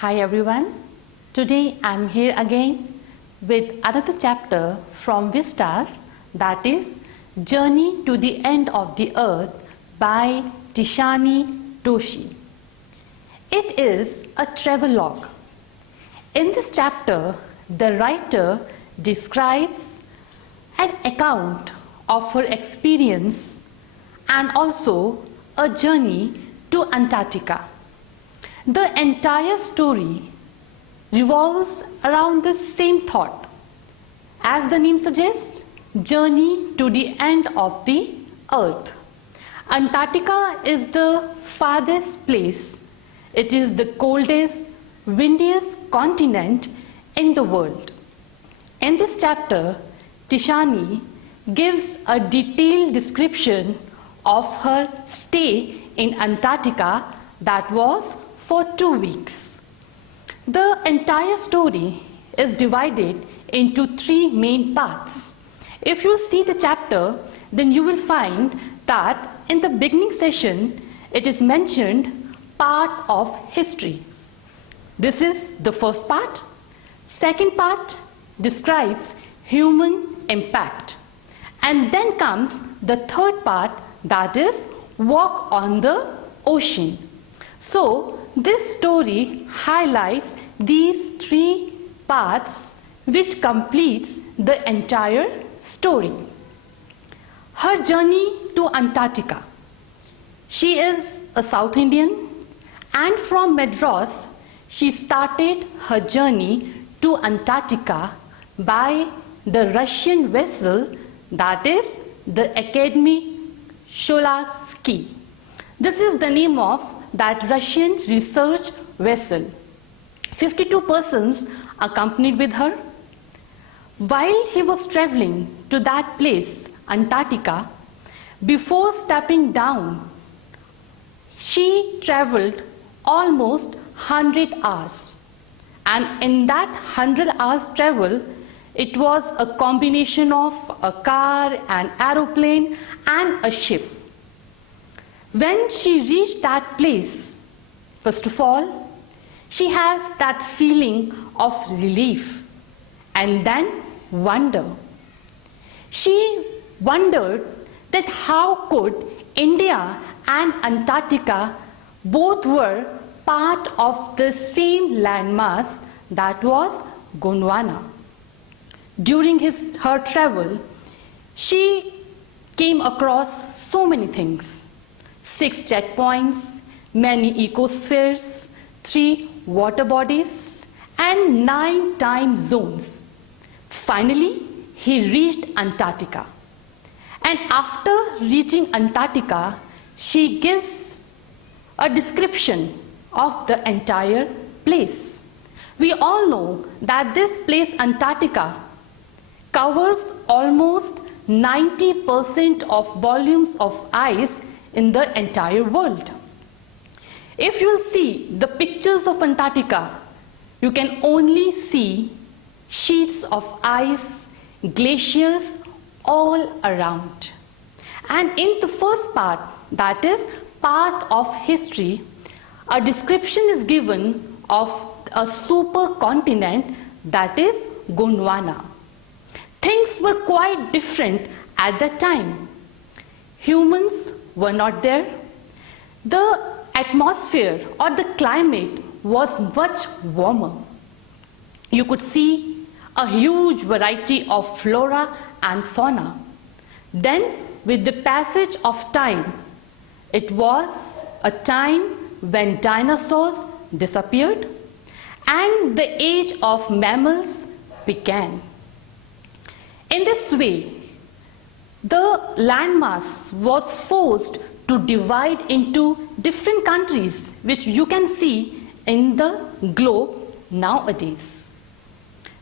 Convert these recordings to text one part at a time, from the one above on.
Hi everyone, today I'm here again with another chapter from Vistas, that is Journey to the End of the Earth by Tishani Doshi. It is a travelogue. In this chapter, the writer describes an account of her experience and also a journey to Antarctica. The entire story revolves around the same thought. As the name suggests, journey to the end of the earth. Antarctica is the farthest place. It is the coldest, windiest continent in the world. In this chapter, Tishani gives a detailed description of her stay in Antarctica that was for 2 weeks. The entire story is divided into 3 main parts. If you see the chapter, then you will find that in the beginning session, it is mentioned part of history. This is the first part. Second part describes human impact. And then comes the third part, that is walk on the ocean. So this story highlights these 3 parts which completes the entire story. Her journey to Antarctica. She is a South Indian and from Madras she started her journey to Antarctica by the Russian vessel, that is the Academy Sholarsky. This is the name of that Russian research vessel. 52 persons accompanied with her. While he was traveling to that place, Antarctica, before stepping down, she traveled almost 100 hours. And in that 100 hours travel, it was a combination of a car, an aeroplane, and a ship. When she reached that place, first of all, she has that feeling of relief and then wonder. She wondered that how could India and Antarctica both were part of the same landmass, that was Gondwana. During her travel, she came across so many things. 6 checkpoints, many ecospheres, 3 water bodies, and 9 time zones. Finally, he reached Antarctica. And after reaching Antarctica, she gives a description of the entire place. We all know that this place, Antarctica, covers almost 90% of volumes of ice in the entire world. If you will see the pictures of Antarctica, you can only see sheets of ice, glaciers all around. And in the first part, that is part of history, a description is given of a supercontinent, that is Gondwana. Things were quite different at that time. Humans were not there. The atmosphere or the climate was much warmer. You could see a huge variety of flora and fauna. Then, with the passage of time, it was a time when dinosaurs disappeared and the age of mammals began. In this way, the landmass was forced to divide into different countries, which you can see in the globe nowadays.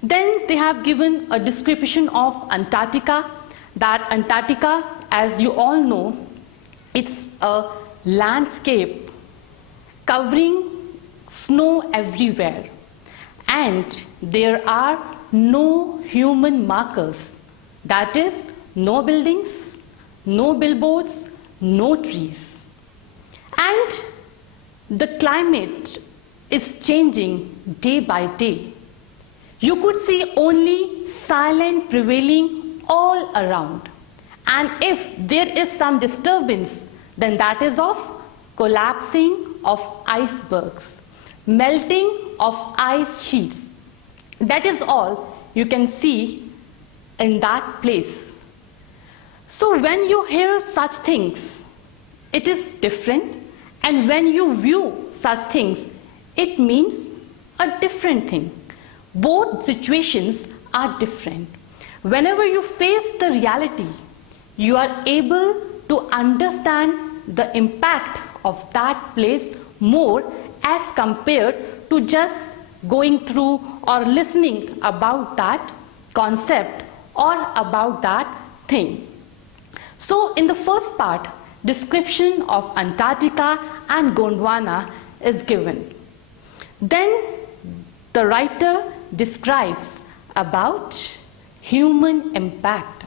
Then they have given a description of Antarctica, that Antarctica, as you all know, it's a landscape covering snow everywhere, and there are no human markers, that is, no buildings, no billboards, no trees. And the climate is changing day by day. You could see only silence prevailing all around. And if there is some disturbance, then that is of collapsing of icebergs, melting of ice sheets. That is all you can see in that place. So when you hear such things, it is different, and when you view such things, it means a different thing. Both situations are different. Whenever you face the reality, you are able to understand the impact of that place more as compared to just going through or listening about that concept or about that thing. So in the first part, description of Antarctica and Gondwana is given. Then the writer describes about human impact.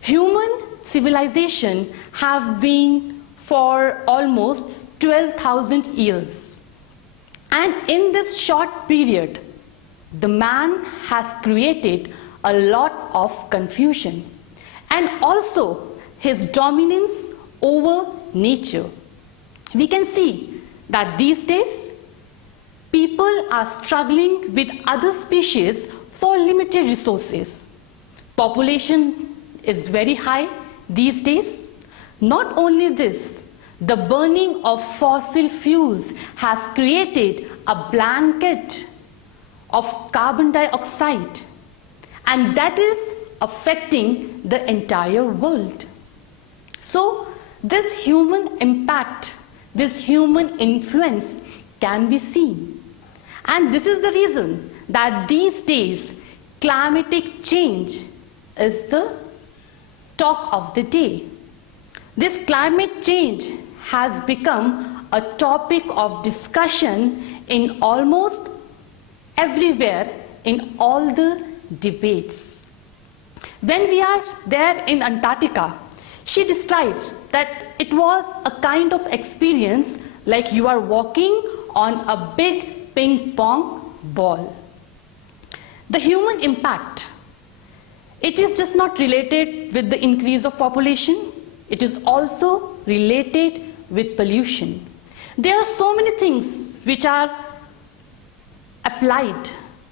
Human civilization have been for almost 12,000 years. And in this short period, the man has created a lot of confusion and also his dominance over nature. We can see that these days people are struggling with other species for limited resources. Population is very high these days. Not only this, the burning of fossil fuels has created a blanket of carbon dioxide, and that is affecting the entire world. So this human impact, this human influence can be seen. And this is the reason that these days climatic change is the talk of the day. This climate change has become a topic of discussion in almost everywhere in all the debates. When we are there in Antarctica, she describes that it was a kind of experience like you are walking on a big ping pong ball. The human impact, it is just not related with the increase of population, it is also related with pollution. There are so many things which are applied,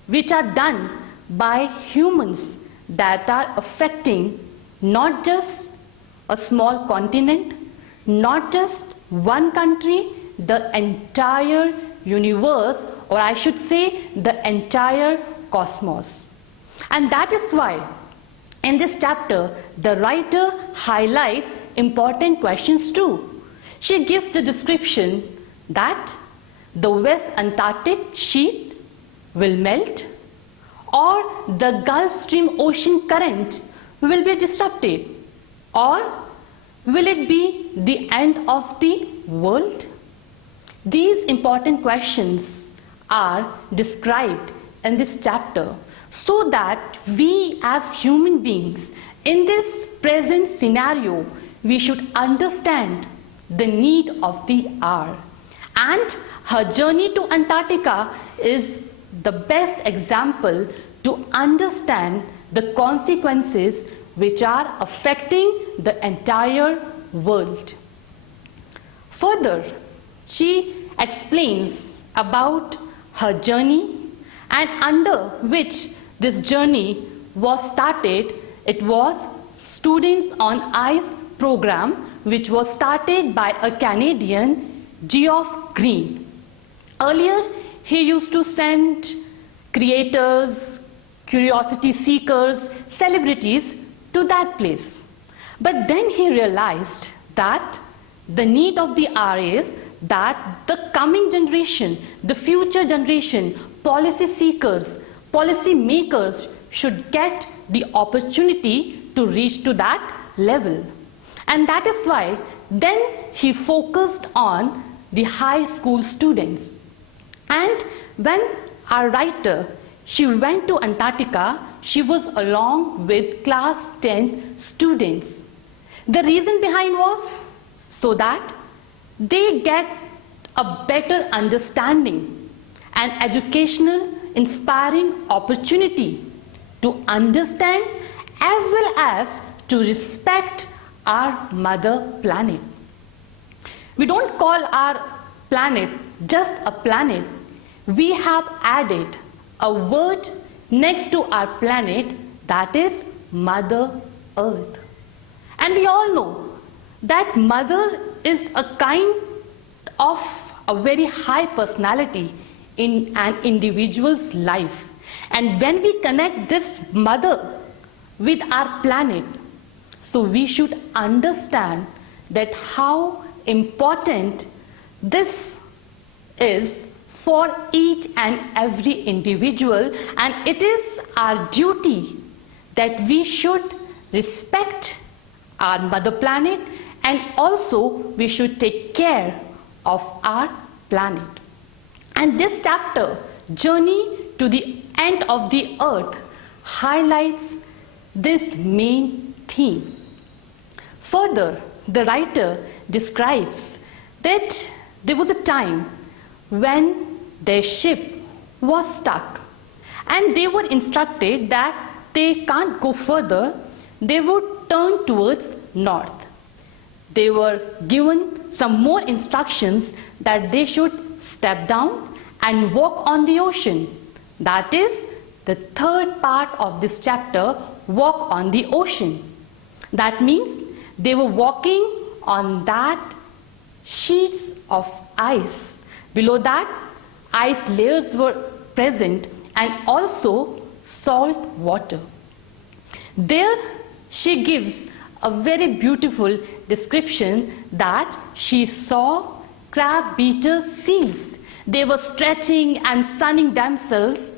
which are done by humans that are affecting not just a small continent, not just one country, the entire universe, or I should say the entire cosmos. And that is why in this chapter the writer highlights important questions too. She gives the description that the West Antarctic sheet will melt, or the Gulf Stream ocean current will be disrupted, or will it be the end of the world? These important questions are described in this chapter so that we as human beings in this present scenario, we should understand the need of the hour. And her journey to Antarctica is the best example to understand the consequences which are affecting the entire world. Further, she explains about her journey and under which this journey was started. It was Students on Ice program, which was started by a Canadian, Geoff Green. Earlier, he used to send creators, curiosity seekers, celebrities to that place. But then he realized that the need of the hour is that the coming generation, the future generation, policy seekers, policy makers should get the opportunity to reach to that level. And that is why then he focused on the high school students. And when our writer, she went to Antarctica, she was along with class 10 students. The reason behind was so that they get a better understanding an educational, inspiring opportunity to understand as well as to respect our mother planet. We don't call our planet just a planet. We have added a word next to our planet, that is Mother Earth. And we all know that Mother is a kind of a very high personality in an individual's life. And when we connect this Mother with our planet, so we should understand that how important this is for each and every individual, and it is our duty that we should respect our mother planet, and also we should take care of our planet. And this chapter, Journey to the End of the Earth, highlights this main theme. Further, the writer describes that there was a time when their ship was stuck and they were instructed that they can't go further, they would turn towards north. They were given some more instructions that they should step down and walk on the ocean. That is the third part of this chapter, walk on the ocean. That means they were walking on that sheets of ice. Below that, ice layers were present and also salt water. There she gives a very beautiful description that she saw crab-beater seals. They were stretching and sunning themselves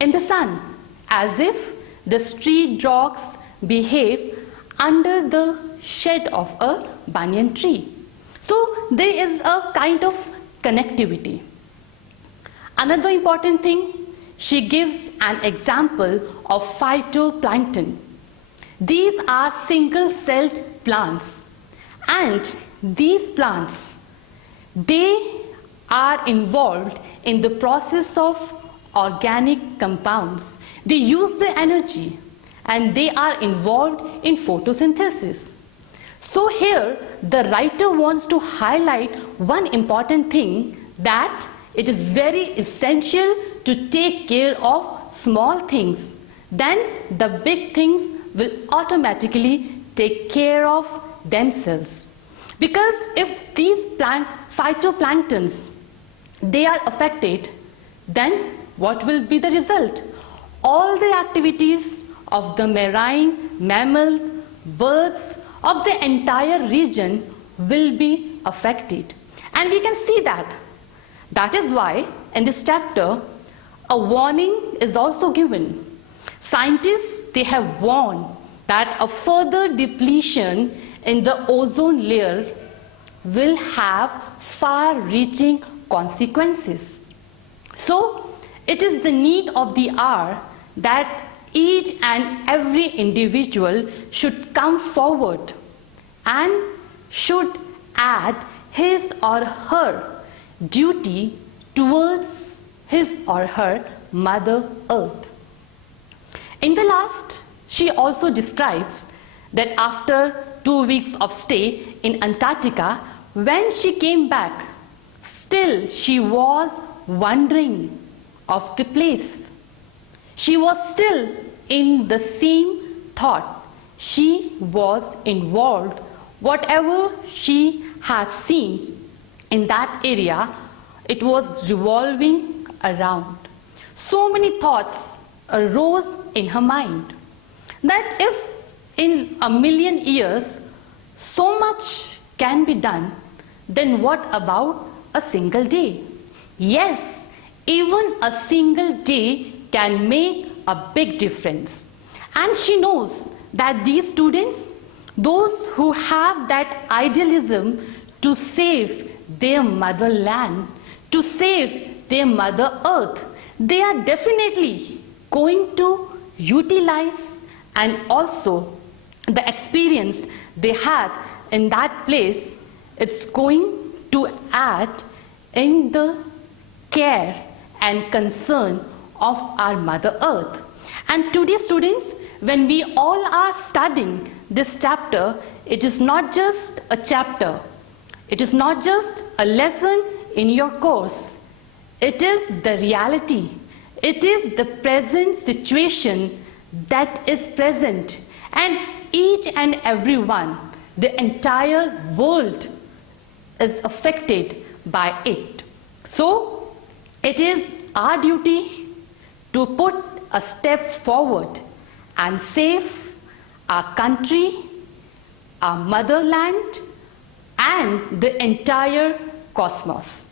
in the sun as if the street dogs behave under the shade of a banyan tree. So there is a kind of connectivity. Another important thing, she gives an example of phytoplankton. These are single-celled plants, and these plants, they are involved in the process of organic compounds. They use the energy and they are involved in photosynthesis. So here the writer wants to highlight one important thing, that it is very essential to take care of small things. Then the big things will automatically take care of themselves. Because if these phytoplanktons, they are affected, then what will be the result? All the activities of the marine mammals, birds of the entire region will be affected. And we can see that. That is why in this chapter a warning is also given. Scientists, they have warned that a further depletion in the ozone layer will have far-reaching consequences. So it is the need of the hour that each and every individual should come forward and should add his or her duty towards his or her Mother Earth. In the last, she also describes that after 2 weeks of stay in Antarctica, when she came back, still she was wondering of the place. She was still in the same thought. She was involved. Whatever she has seen in that area, it was revolving around. So many thoughts arose in her mind that if in a million years so much can be done, then what about a single day? Yes, even a single day can make a big difference. And she knows that these students, those who have that idealism to save their motherland, to save their Mother Earth, they are definitely going to utilize, and also the experience they had in that place, it's going to add in the care and concern of our Mother Earth. And today, students, when we all are studying this chapter, it is not just a chapter, it is not just a lesson in your course, it is the reality, it is the present situation that is present, and each and every one, the entire world is affected by it. So it is our duty to put a step forward and save our country, our motherland, and the entire cosmos.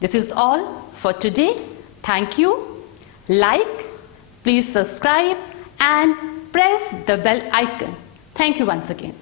This is all for today. Thank you. Like, please subscribe and press the bell icon. Thank you once again.